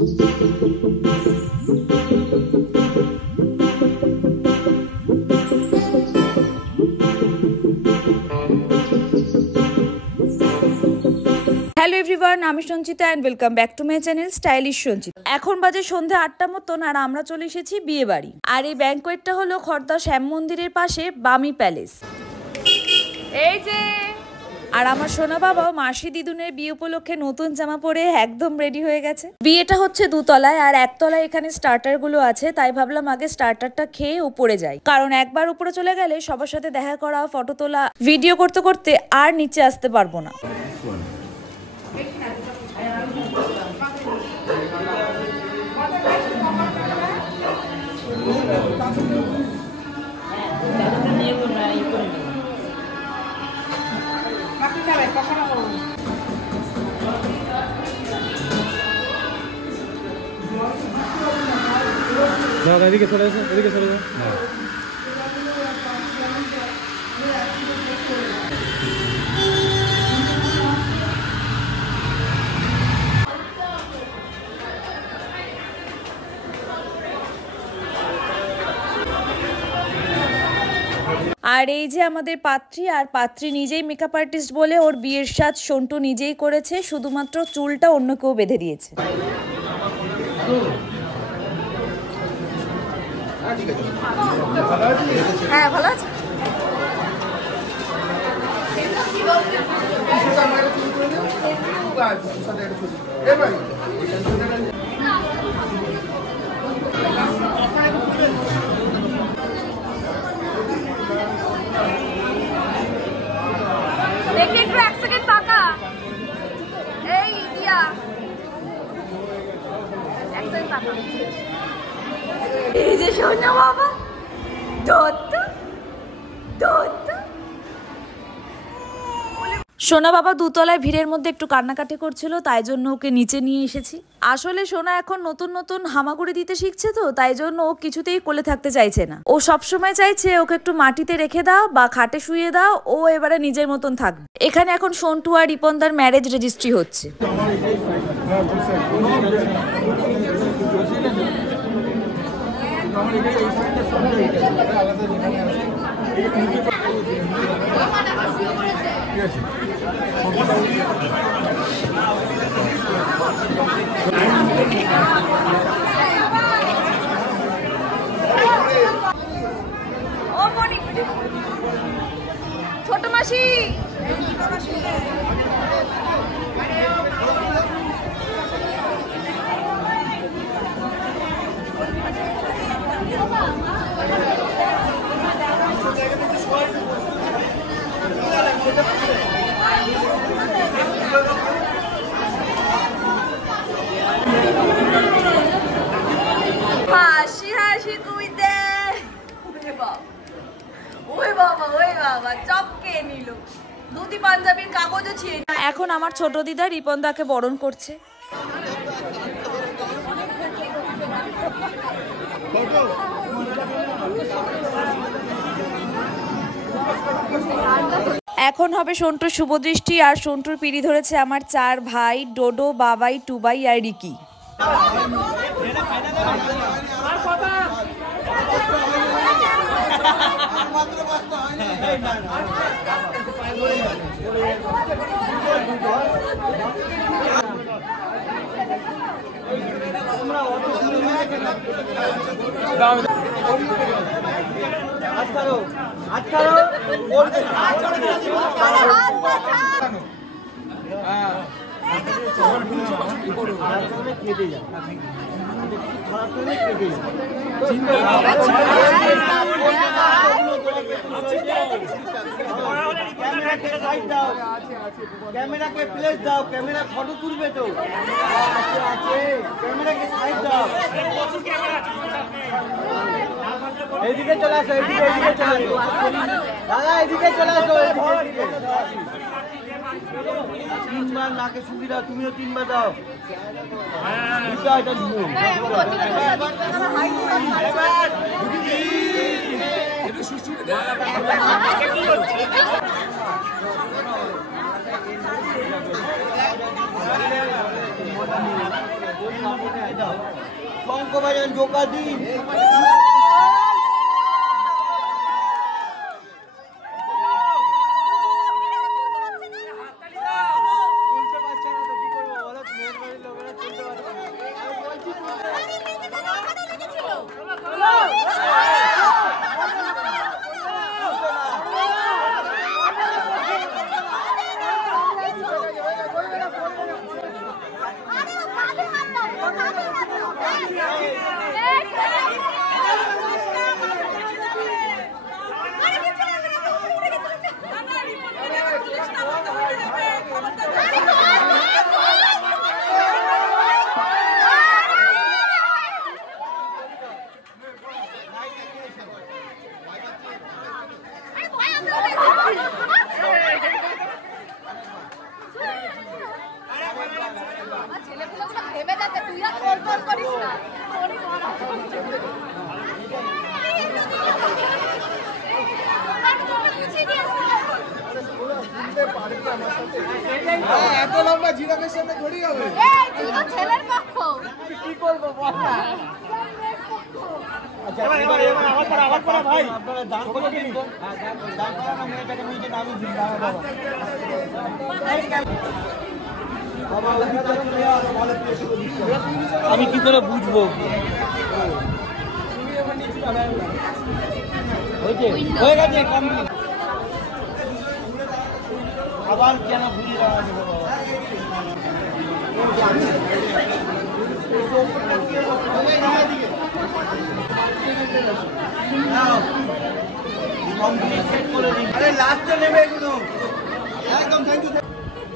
Hello everyone, আমি Sanchita and welcome back to my channel stylish Sanchita. এখন বাজে সন্ধ্যে 8টা মতন আর আমরা চলে এসেছি বিয়ে বাড়ি। আর এই ব্যাংকোয়েটটা হলো খর্দা শ্যাম মন্দিরের পাশে বামি প্যালেস। এই যে আর আমার সোনা বাবাও মাসি দিদুনের বিয়ে উপলক্ষে নতুন জামা পরে একদম রেডি হয়ে গেছে। বিয়েটা হচ্ছে দুতলায় আর একতলায় এখানে স্টার্টার গুলো আছে, তাই ভাবলাম আগে স্টার্টারটা খেয়ে উপরে যাই, কারণ একবার উপরে চলে গেলে সবার সাথে দেখা করা, ফটো তোলা, ভিডিও করতে করতে আর নিচে আসতে পারবো না। এদিকে চলে এসো, এদিকে চলে যাও। আর এই যে আমাদের পাত্রী, আর পাত্রী নিজেই মেকআপ আর্টিস্ট বলে ওর বিয়ের সাজ সন্টু নিজেই করেছে, শুধুমাত্র চুলটা অন্য কেউ বেঁধে দিয়েছে। হ্যাঁ, ভালো আছে। এই যে সোনা বাবা, সোনা বাবা দুতলায় ভিড়ের মধ্যে একটু কান্নাকাটি করছিল, তাই জন্য ওকে নিচে নিয়ে এসেছি। আসলে সোনা এখন নতুন নতুন হামাগুড়ি দিতে শিখছে, তো তাই জন্য ও কিছুতেই কোলে থাকতে চাইছে না। ও সবসময় চাইছে ওকে একটু মাটিতে রেখে দাও বা খাটে শুয়ে দাও, ও এবারে নিজের মতন থাকবে। এখানে এখন সন্টু আর রিপনদার ম্যারেজ রেজিস্ট্রি হচ্ছে। ছোট মাসি হাসি হাসি তুই দে। ওই বাবা ওই বাবা চপকে নিল, দুটি পাঞ্জাবির কাগজও ছিঁড়ে। এখন আমার ছোট দিদা রিপনদাকে বরণ করছে। এখন হবে সন্টুর শুভদৃষ্টি, আর সন্টুর পিড়ি ধরেছে আমার 4 ভাই, ডোডো, বাবাই, টুবাই আর রিকি। ক্যামেরাকে প্লেস দাও, ক্যামেরা ফটো তুলবে তো। ক্যামেরাকে সাইড দাও। এইদিকে চলে আসো, এইদিকে চলে আসো দাদা, এইদিকে চলে আসো। 3বার নাকে সুবি দাও, তুমিও 3বার দাও। এটা নিয়ম। শঙ্খ বাজান জোকা দিন। এত লম্বা জিরাফের সামনে ধরি হবে ছেলের পক্ষ কি করবো আচ্ছা আবার পড়া ভাই আপনারা দান করে দিন দান করা না মেয়েটাকে নিয়ে যেন আমি দিন আমি কি করে বুঝবো হয়ে গেছে কমপ্লিট আবার কেন ঘুরিয়ে দেওয়া আছে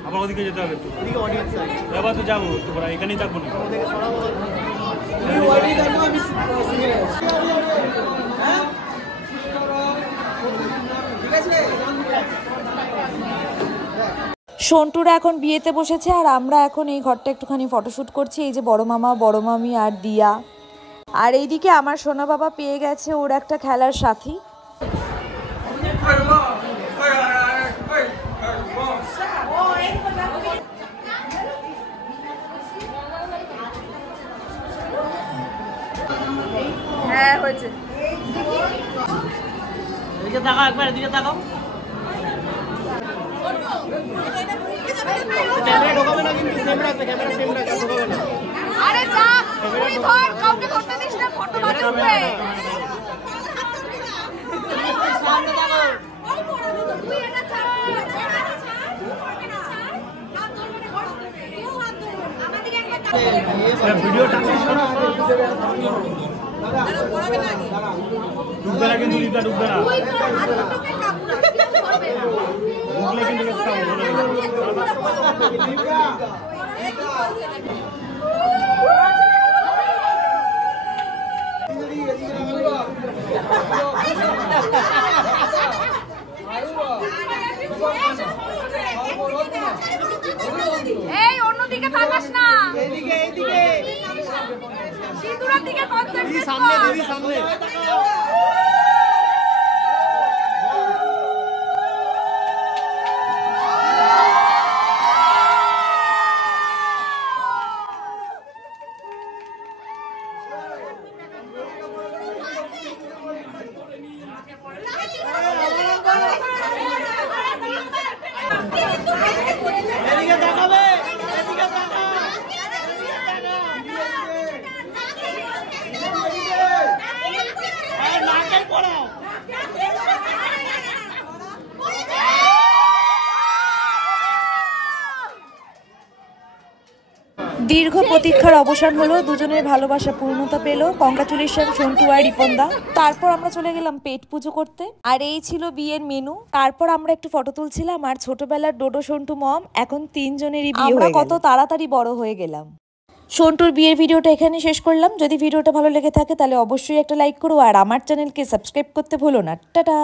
আবার ওদিকে যেতে হবে এবার তো যাবো তোমরা এখানেই থাকবো না সন্টুরা এখন বিয়েতে বসেছে আর আমরা এখন এই ঘরটা একটুখানি ফটোশুট করছি। এই যে বড় মামা বড় মামি আর দিয়া, আর এইদিকে আমার সোনা বাবা পেয়ে গেছে ওর একটা খেলার সাথী। হ্যাঁ হয়েছে, এদিকে তাকাও একবার, এদিকে তাকাও। ক্যামেরা ঢোকাবে না কিন্তু, সেম রাখবে, ক্যামেরা সেম রাখবে, ঢোকাবে না। আরে যা তুই ধর, কাউকে করতে দিস না, ফটো বানাবে। সামনে তাকাও। ওই বড় তুই এটা ছাড়, ভিডিওটা ডুববে না কিন্তু, লিপটা ডুববে না, ডুবলে কিন্তু এই অন্যদিকে তাকাস না, এইদিকে এইদিকে সিঁদুরের দিকে কনসেন্ট্রেট কর। সামনে দিদি সামনে। এদিকে তাকাবে, এদিকে তাকা, নাকের পড়াও। দীর্ঘ প্রতীক্ষার অবসান হলো, দুজনের ভালোবাসা পূর্ণতা পেল। কংগ্রাচুলেশন সন্টু আর রিপনদা। তারপর আমরা চলে গেলাম পেট পুজো করতে, আর এই ছিল বিয়ের মেনু। তারপর আমরা একটু ফটো তুলছিলাম, আর ছোটবেলার ডোডো সন্টু মম এখন তিনজনেরই বিয়ে হয়ে গেল। কত তাড়াতাড়ি বড় হয়ে গেলাম। সন্টুর বিয়ের ভিডিওটা এখানে শেষ করলাম। যদি ভিডিওটা ভালো লেগে থাকে তাহলে অবশ্যই একটা লাইক করো, আর আমার চ্যানেলকে সাবস্ক্রাইব করতে ভুলো না। টাটা।